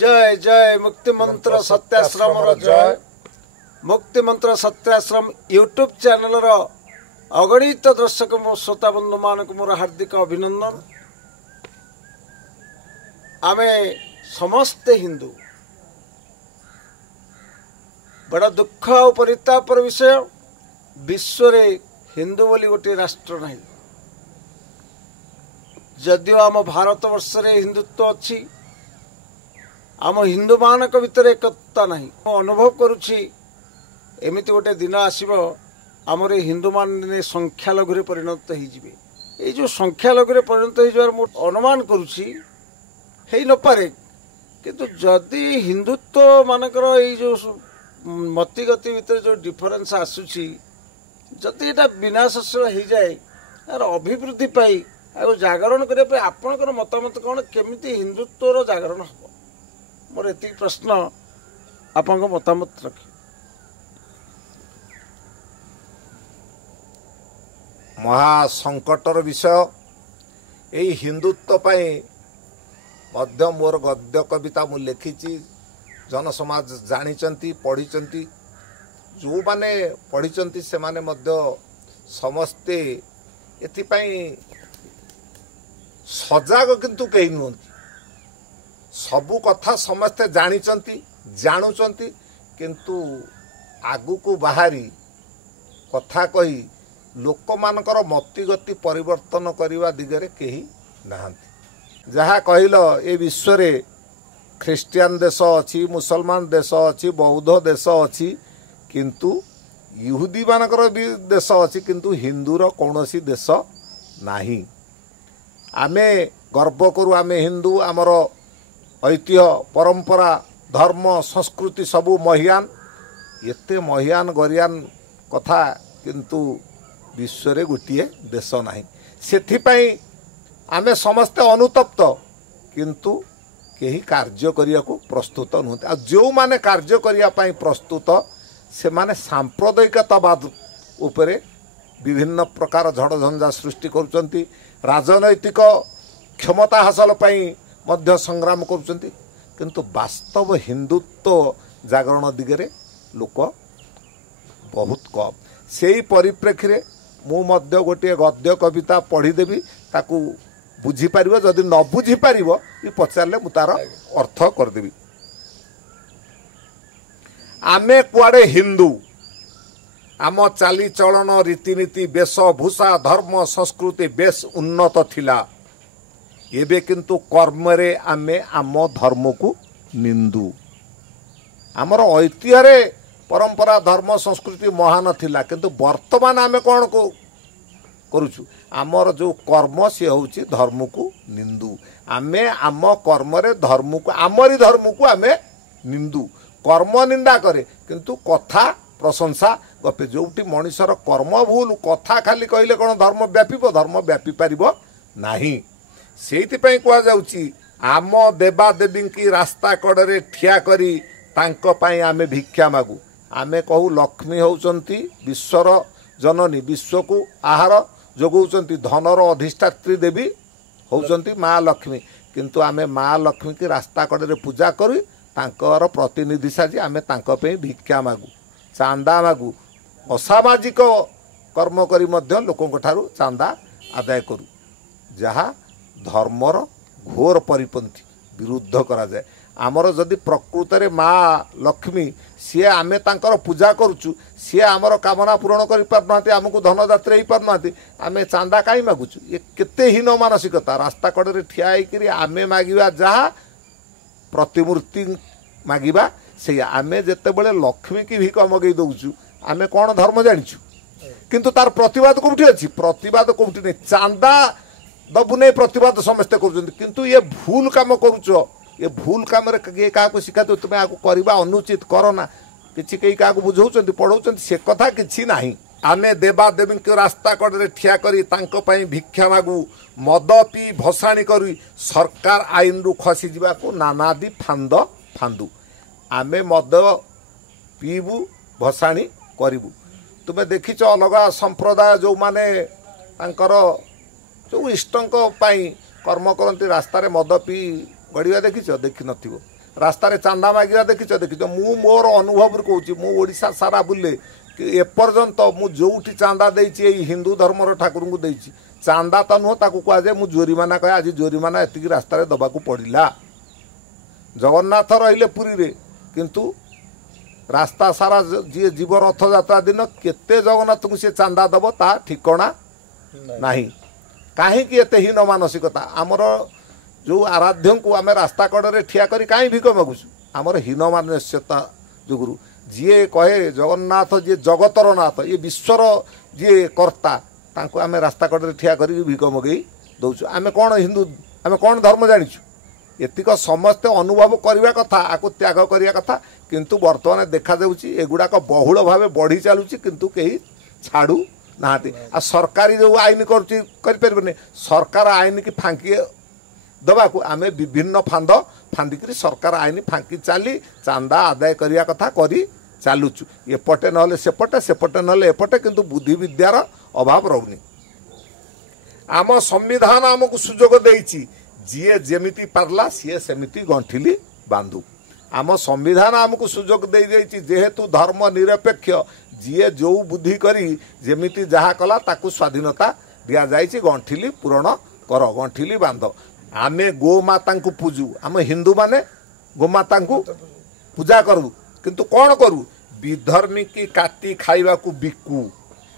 जय जय मुक्ति मंत्र सत्याश्रम जय मुक्ति मंत्र सत्याश्रम यूट्यूब चैनल अगणित दर्शक श्रोता बंधु मान मोर हार्दिक अभिनंदन। आमे समस्ते हिंदू बड़ा दुख और परितापर विषय विश्व रे हिंदू बोली गोटे राष्ट्र नहीं। जदियो आम भारत वर्ष रे हिंदुत्व अच्छी आम हिंदू मान भितर एकता नहीं। अनुभव करुछि एमिति गोटे दिन आसीबो आमर हिंदू मान संख्यालघु परिणत होइजिबे। ए जो संख्यालघु परिणत होइजबार मु अनुमान करुछि हेइ न पारे, किंतु जदि हिंदुत्व मानकर ए जो मतिगति भितर जो डिफरेंस आसुछि जदि एटा विनाशशील हो जाए यार अभिवृद्धि पाई आ जागरण करने आपणकर मतामत कौन केमिति हिंदुत्वर जागरण हम मोर एति प्रश्न आपन मतामत रखी। महासंकटर विषय यही हिंदुत्व पाई मध्य मोर गद्य कविता मु लिखिची। जनसमाज जानी पढ़ी जो माने पढ़ी से माने मध्य समस्ते एथिपाई सजाग किंतु कहीं नुहति। सबु कथा समस्ते जानी जानुचंती किंतु आगु को बाहरी कथा कही लोक मानकर मतिगति परिवर्तन करने दिगरे कहीं नहांती। जहा कहल ए विश्व रे ख्रिस्टियान देश अच्छी, मुसलमान देश अच्छी, बौद्ध देश अच्छी, किंतु यहूदी मानकर भी देश अच्छी, किंतु हिंदूर कौनसी देश नाही। आमे गर्व करू आमे हिंदू, आमर ऐतिह्य परंपरा धर्म संस्कृति सबू महियान। एते महियान गरियान कथा किंतु विश्व रे गोटे देश नाही। सेथिपाई आमे समस्ते अनुतप्त, किंतु केही कार्य करिया को प्रस्तुत नुहति। आ जो माने कार्य करिया पाई प्रस्तुत से माने सांप्रदायिकतावाद उपरे विभिन्न प्रकार झड़ झंझा सृष्टि करुचंती। राजनैतिक क्षमता हासिल पाई मध्य संग्राम करुचंती, किंतु वास्तव हिंदुत्व जागरण दिगरे लोक बहुत कम। सेही परिप्रेक्षी रे मु मध्य गोटे गद्य कविता पढ़ीदेवी, ताकू बुझी पारिबो। जदि न बुझी पारिबो ये पचारले मु तार अर्थ करदेवी। आमे कुआडे हिंदू, आम चाली चलन रीतिनीति वेशभूषा धर्म संस्कृति बेस उन्नत थिला। एबे किंतु कर्म रे आमे आम धर्म को निंदु। आमर ऐतिह्य रे परंपरा धर्म संस्कृति महान थिला, किंतु वर्तमान आमे कौन को करुछु आमर जो कर्म सी होची धर्म को निंदु। आमे आम कर्म रे धर्म को आमरी धर्म को आमे निंदु। कर्म निंदा करे किंतु कथा प्रशंसा गपे। जोटी मनुष्यर कर्म भूल कथा खाली कहले कौन धर्म व्यापीब? धर्म व्यापी पारिबो नाही। सेइथिपाई कुआ जाउची आम देवा देवी की रास्ता कड़े ठिया करी तांको पाई आमे भिक्षा मागू। आमे कहू लक्ष्मी होउचंती विश्वर जननी, विश्व को आहार जोगौचंती, धनर अधिष्ठात्री देवी होउचंती माँ लक्ष्मी, किंतु आमे माँ लक्ष्मी की रास्ता कड़े पूजा करी तांकर प्रतिनिधि साजी आमे तांको पे भिक्षा मागू, चांदा मागू, असामाजिक कर्म करी मध्य लोकंक ठारू चांदा आदाय करू, जहा धर्मर घोर परिपंथी विरुद्ध करा जाए। आमर जदि प्रकृत रे माँ लक्ष्मी सी आमे तांकर पूजा करुचु, सी आमर कामना पूरण करि पारनाती, आमको धनदात्री ही पारनाती, आमे चांदा काई मागुचु? ये केते हीन मानसिकता। रास्ता कड़े ठिया होइकरी आमे मागिबा जहा प्रतिमूर्ति मागिबा से आमे जेतेबेले लक्ष्मी की भिक मगई दउचु आमे कौन धर्म जानिछु? किंतु तार प्रतिवाद कोठी अछि? प्रतिवाद कोठी नै। चांदा दबु नै प्रतिवाद समस्ते करूछन, किंतु ये भूल काम करूछो। ये भूल काम रे के का को शिखा दो तुमे आको करबा अनुचित करना किछि कई का को बुझौछन पढौछन से कथा किछि नाही। आमे देवा देवी के रास्ता कड़े ठिया करी तांको पई भिक्षा मागू, मद पी भसाणी करी सरकार आईन रु खसी जिबा को नानादी फांद फांदू। आमे मद पीबू भसाणी करिबू। तुमे देखिछ अलगा संप्रदाय जो माने तांकर जो इष्टंक पाई कर्म करती रास्तार मद पी गड़िया देखिछ? देखि नथिबो। रास्तार चांदा मागिया देखिछ देखिछ मु मोर अनुभव कहूँ मु ओडिशा सारा बुले एपर्यंत मु जोठी चांदा देछि हिंदू धर्मर ठाकुर को देछि चांदा तो नुह ताकू कहुए मु जोरीमाना कहे आज जोरीमाना एतिकी रास्तार दबाकू पड़िला जगन्नाथ रहिले पुरी रे किंतु रास्ता सारा जी जीव रथ यात्रा दिन केते जगन्नाथ को सी चांदा दब ता ठिकणा नहीं कहीं एते हीन मानसिकता आमर जो आराध्य को आम रास्ता कड़े ठिया करी कहीं भिक मागुछु आमर हीन मानसिकता जुगुरु जी कहे जगन्नाथ जी जगतर नाथ ये विश्वर जी कर्ता तांको आम रास्ता कड़े ठिया करी भिक मगई दौचु आम कौन हिंदू आम कौन धर्म जानिछु एतिक समस्ते अनुभव करने कथा आको त्याग करने कथा किंतु वर्तमान देखा देउछि एगुड़ाक बहुल भाव बढ़ी चलुछि किंतु कहीं छाड़ू ना आ सरकारी जो आईन कर सरकार आईन की फांकी दबाकू आम विभिन्न फांद फांदिक सरकार आईन फांकी चली चांदा आदाय करने कथा करी चलुचु एपटे ना सेपटे सेपटे ना एपटे किंतु बुद्धि विद्यार अभाव रोनी आम संविधान आमको सुजोग देइछि जीए जेमिति पारला सीए सेमिति गंठिली बांधु आम संविधान आमको सुजोग दे देइछि जेहेतु धर्म निरपेक्ष जीए जो बुद्धि करी जेमिति जहा कला ताकू स्वाधीनता दिया जाइछि गंठिली पूरण कर गंठिली बांध आमे गोमाता को पूजू आम हिंदू माने गोमाता को पूजा करू किंतु कौन करू विधर्मी की काटी खाइबा को बिकू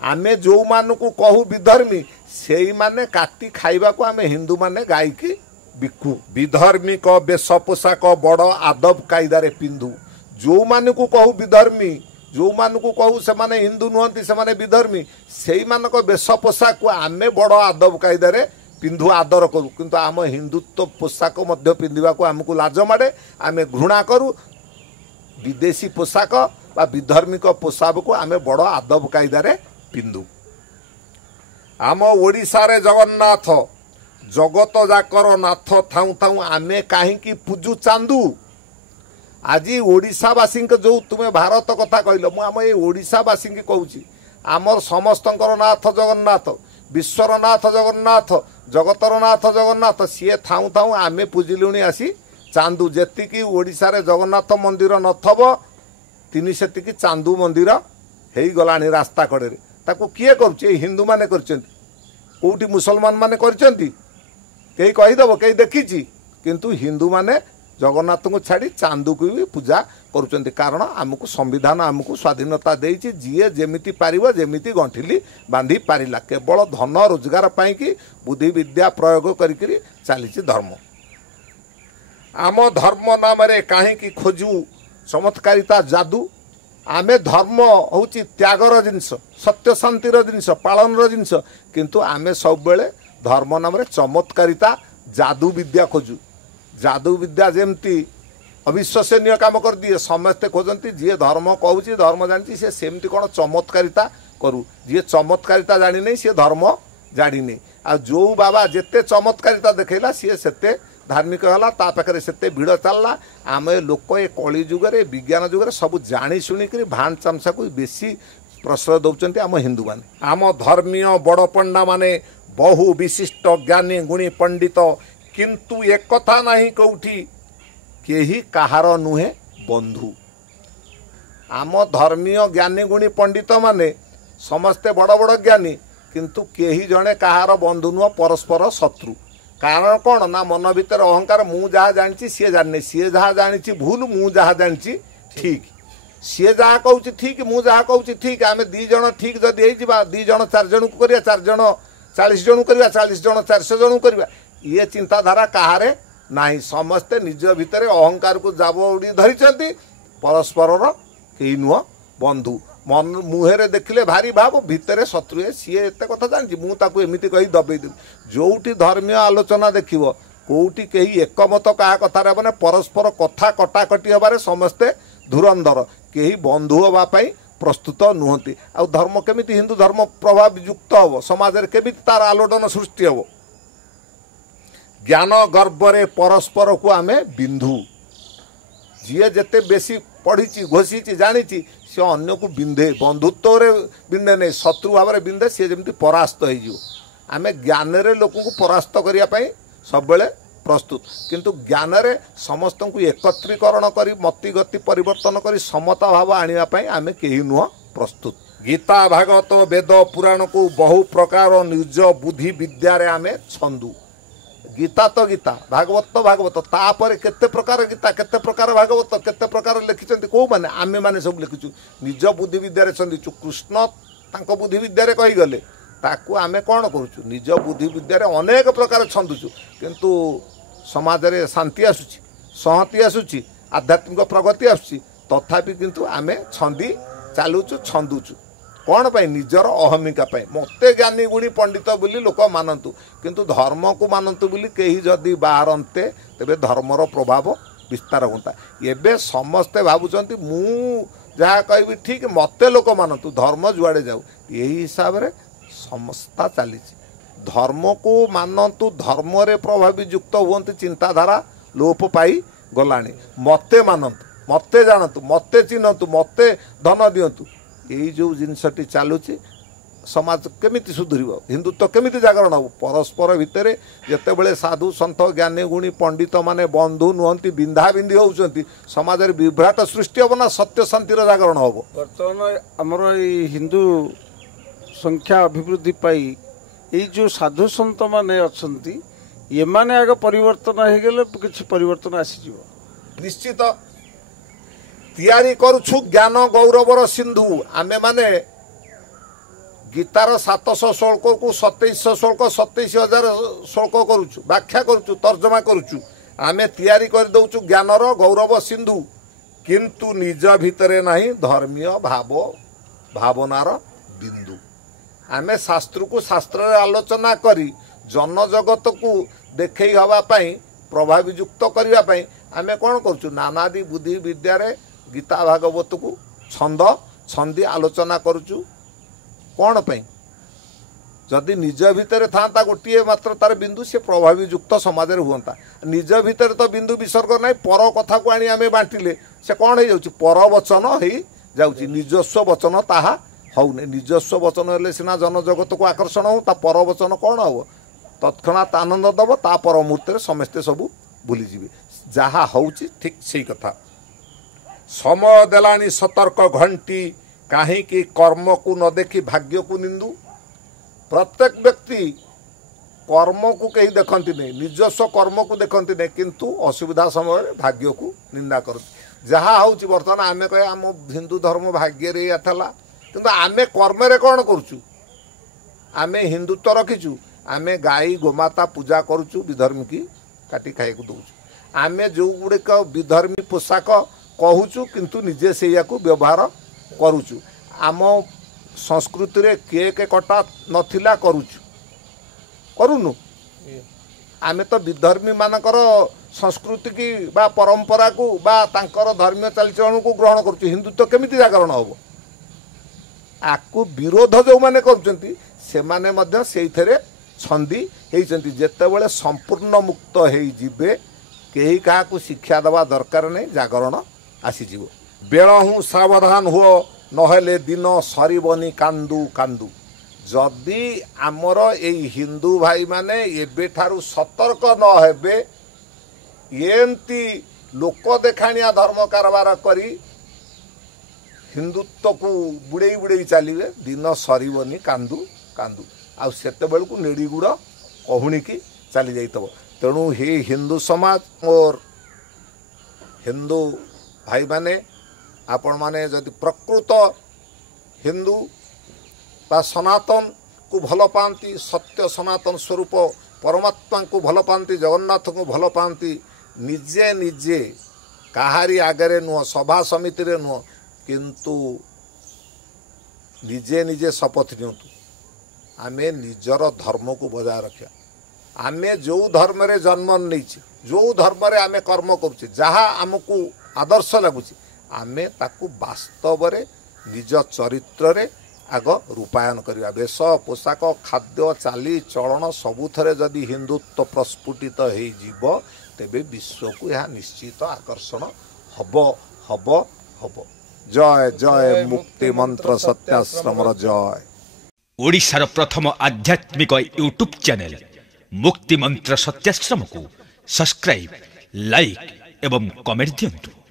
आमे जो मान को कहू विधर्मी से माने काटी खाइबा को आमे हिंदू माने गाय की बिकू विधर्मिक बेश पोशाक बड़ आदब कायदारे पिंधु जो मान को कहू विधर्मी जो मान को कहू से माने हिंदू नुहंती से माने विधर्मी से मानक बेश पोशाक को आमे बड़ आदब कायदारे पिंधु आदर करू किंतु आम हिंदुत्व पोशाक मध्य पिंधिबा को आमको लाज माड़े आमे घृणा करू विदेशी पोशाक बा विधर्मिक पोशाक को आमे बड़ आदब कायदारे पिंधु आम ओडिशा रे जगन्नाथ जगत जाकर नाथ थाऊ थाऊ आमे कहीं पूजू चांदू आज ओडिशावासी जो तुम्हें भारत कथा कहल मुझे ओडिशावासी कहूँ आमर समस्तंकर नाथ जगन्नाथ विश्वर नाथ जगन्नाथ जगतर नाथ जगन्नाथ सी थाऊ थाऊ आमे पूजिलुणी आसी चांदू जेतिकी ओडिशा रे जगन्नाथ मंदिर नथब तीन सेतिकी चांदू मंदिर हो गलानी रास्ता कड़े ताकू किए करुचे हिंदू माने करचंती कोठी मुसलमान माने करचंती कहीं कहीदेव कहीं देखी किंतु हिंदू माने जगन्नाथ को छाड़ी चांदू को भी पूजा करुचंती कारण आमको संविधान आमको स्वाधीनता देइछि जीए जेमिति पारिबो जेमिति गंठिली बांधी पारिला केवल धन रोजगार पाई कि बुद्धि विद्या प्रयोग करी चली धर्म आम धर्म नाम रे कहीं खोजू चमत्कारिता जादू आमे धर्म हूँ त्यागर जिनस सत्य शांतिर जिनस पालनर जिनस किंतु आमे सब बेले धर्म नाम रे चमत्कारिता जादू विद्या खोजू जादू विद्या जेमती अविश्वसनीय काम कर दिए समस्ते खोजती जी धर्म कहूँ धर्म जानी सी सेमती कौन चमत्कारिता करू जी चमत्कारिता जानी नहीं सी धर्म जानी नहीं आ जो बाबा जिते चमत्कारिता देखला सी सेते धार्मिक है ता पाखे से भिड़ चलला आम लोक ए कली जुगे विज्ञान जुगे सब जाणी शुणिक भाण चामसा को बेसी प्रश्रय दौरान आम हिंदू मान आम धर्मीय बड़ पंडा माने बहु विशिष्ट ज्ञानी गुणी पंडित किंतु एक कथा नहीं कौटी केही कहार नुहे बंधु आम धर्मीय ज्ञानी गुणी पंडित माने समस्ते बड़ बड़ ज्ञानी किंतु केही जड़े कहार बंधु नुह परस्पर शत्रु कारण कौन ना मन भीतर अहंकार मु जहाँ जानी सी जाने सी जहाँ जानी भूल मु जहाँ जानी ठीक सी जहाँ कहूँ ठीक मु जहाँ कहूँ ठीक आम दी जन ठीक जदि दी जन 4 जन को करिया 4 जन 40 जन करिया 40 जन 400 जन करिया ये चिंताधारा कहारे नहीं समस्ते निज भितर अहंकार को जाबड़ी धरी परस्पर कई नुह बंधु मन मुहेरे देखले भारी भाव भितर शत्रु सी एत कथा जानी मुझे एमती कही दबेदेवी जोटी धर्मीय आलोचना देख कौटी कहीं एकमत क्या कथार मैंने परस्पर कथा कटाकटी हबारे समस्ते धुरंधर कहीं बंधु हाँपाई प्रस्तुत नुहति आ धर्म केमिति हिंदू धर्म प्रभाव युक्त हम समाज में केमिति तार आलोड़न सृष्टि हम ज्ञान गर्भरे परस्पर को आम बिंधु जी जेते बेसी पढ़ी घोषी जानी सी अन्य को बिंधे बंधुत्व बिंधे नहीं शत्रु भाव में बिंधे सी जमी परास्त हो आम ज्ञान लोक को परास्त करने सब बेले प्रस्तुत किंतु ज्ञान रे समस्त को एकत्रीकरण करी मति गति परिवर्तन करी समता भाव आनिया पई आमे केही नुह प्रस्तुत। गीता भागवत वेद पुराण को बहु प्रकार निज बुद्धि विद्या रे आमे छंदु। गीता तो गीता भागवत तो भागवत तापर केते प्रकार गीता केते प्रकार भागवत केते प्रकार लिखिचंती को माने आमे माने सब लिखिचु निज बुद्धि विद्या रे छंदिचु। कृष्ण तांको बुद्धि विद्या रे कहि गले ताकू आमे कौन करूचु निज बुद्धि विद्या रे अनेक प्रकार छंदुचु किंतु समाज रे शांति आसुची सहति आसुची आध्यात्मिक प्रगति आसुची तथापि किंतु आमे छंदी चालुचु छंदुचु कौन पाई निजर अहमिका पाई मते ज्ञानी गुणी पंडित बोली लोक मानतु किंतु धर्म को मानतु बोली कहीं जदि बाहरते तेबे धर्मर प्रभाव विस्तार होता। एबे समस्ते भावुचंती मु जहाँ कहि ठीक मते लोक मानतु धर्म जुआड़े जाऊ यही हिसाब रे समस्ता चली धर्म को मानतु धर्म रे प्रभावित युक्त हुंती चिंताधारा लोप पाई गलानी मते मानतु मते जानतु मते चिन्हतु मते धन दियंतु यही जो जिनसटी चलुची समाज केमिति सुधरिब हिंदुत्व केमिति जागरण हो परस्पर भितर जितेबले साधु सन्थ ज्ञानी गुणी पंडित माने बंधु नुहंती बिंधा बिंधी होउचंती समाज रे विभ्राट सृष्टि हो ना सत्य शांतिर जागरण हो। बर्तमान हमर हिंदू संख्या अभिवृद्धि पाई ये जो साधु सन्त माने अछंती ये माने आगे परिवर्तन हो गले किछि परिवर्तन आसी जीव निश्चित तैयारी करूछु ज्ञान गौरवर सिंधु आमे माने गीतार 700 श्लोक को 2700 श्लोक 27,000 श्लोक करूछु व्याख्या करूछु तर्जमा करूछु आमे तैयारी कर दउछु ज्ञानर गौरव सिंधु किंतु निज भितरे नहीं धर्मीय भाव भावनार बिंदु आमे शास्त्र को शास्त्र रे आलोचना करी जन जगत को देखै हवा पई प्रभावयुक्त करबा पई आमे कोन करछु नानादि बुद्धि विद्या रे गीता भागवत को छंद छंदी आलोचना करूचु कौन पई जदि निज भितर था गोटे मात्र तार बिंदु से प्रभावयुक्त समाज रे हुंता निज भितर तो बिंदु विसर्ग नहीं पर कथा को आनी आमे बांटिले से कौन हो जाउची पर वचन हो जाउची निजस्व वचन ताहा हौने निजस्व वचन हेले सिना जन जगत को आकर्षण हो ता पर वचन कौन हो तत्क्षणात आनंद दब ता पर मुहूर्त समस्ते सब भूली जीवे जहा होउची ठीक सही कथा समय देलानी सतर्क घंटी कहीं की कर्म को न देखी भाग्य को निंदु प्रत्येक व्यक्ति कर्म को कहीं देखती नहीं निजस्व कर्म को देखती नहीं किंतु असुविधा समय भाग्य को निंदा कर जहाँ हूँ बर्तमान आमे कहे आम हिंदू धर्म भाग्य रे था किंतु आमे कर्म रे कौन करुचु आमे हिंदुत्व रखीचु आमे गाई गोमाता पूजा करुचु विधर्मी की काटी खाई दौचु आमे जो गुड़िक विधर्मी पोशाक कहूचु किंतु निजे से व्यवहार करुचु आम संस्कृति रे केक कटा नथिला करुचु करूनु आमे तो विधर्मी मानकर संस्कृति की बा परंपरा को बा तांकर धर्मीय चालचलन को ग्रहण करुचु हिंदुत्व केमिति जागरण हो आकु विरोध जो माने करुचंती से माने मध्य सेइथरे छंदी हेइचंती जेतेबेले संपूर्ण मुक्त हेइ जिबे केही काहाकू शिक्षा दवा दरकार नहीं जागरण आसीज बेलू सावधान हुओ नहेले दिन सरबनी कांदू कांदू जदि आमर यही हिंदू भाई माने एबे ठारू सतर्क न हेबे एमती लोक देखाणिया धर्म कारबार करी हिंदुत्व को बुड़े बुड़े चलिए दिन सरबनी कांदू कांदू आ सेते बेलू नेड़ीगुड़ कहूणी की चली जाइतब तेणु हे हिंदू समाज और हिंदू भाई माने आपण माने जदि प्रकृत हिंदू बा सनातन को भल पाती सत्य सनातन स्वरूप परमात्मा को भल पाती जगन्नाथ को भल पाती निजे निजे काहारी आगरे नुह सभा समिति रे नुह किंतु निजे निजे शपथ नियंतु आमे निजर धर्म को बजाय रखा आमे जो धर्म रे जन्म नहीं जो धर्म रे आमे कर्म करुचे जहाँ आमको आदर्श लगुच आमे ताकू वास्तव रे निज चरित्र रे आग रूपायन करवा वेश पोशाक खाद्य चाली चलन सबुथरे जदि हिंदुत्व प्रस्फुटित हो तेबे विश्व को यह निश्चित आकर्षण हब हब हब। जय जय मुक्ति मंत्र सत्याश्रमर जय। ओडिशार प्रथम आध्यात्मिक यूट्यूब चैनल मुक्ति मंत्र सत्याश्रम को ସବସ୍କ୍ରାଇବ୍ ଲାଇକ୍ ଏବଂ କମେଣ୍ଟ ଦିଅନ୍ତୁ।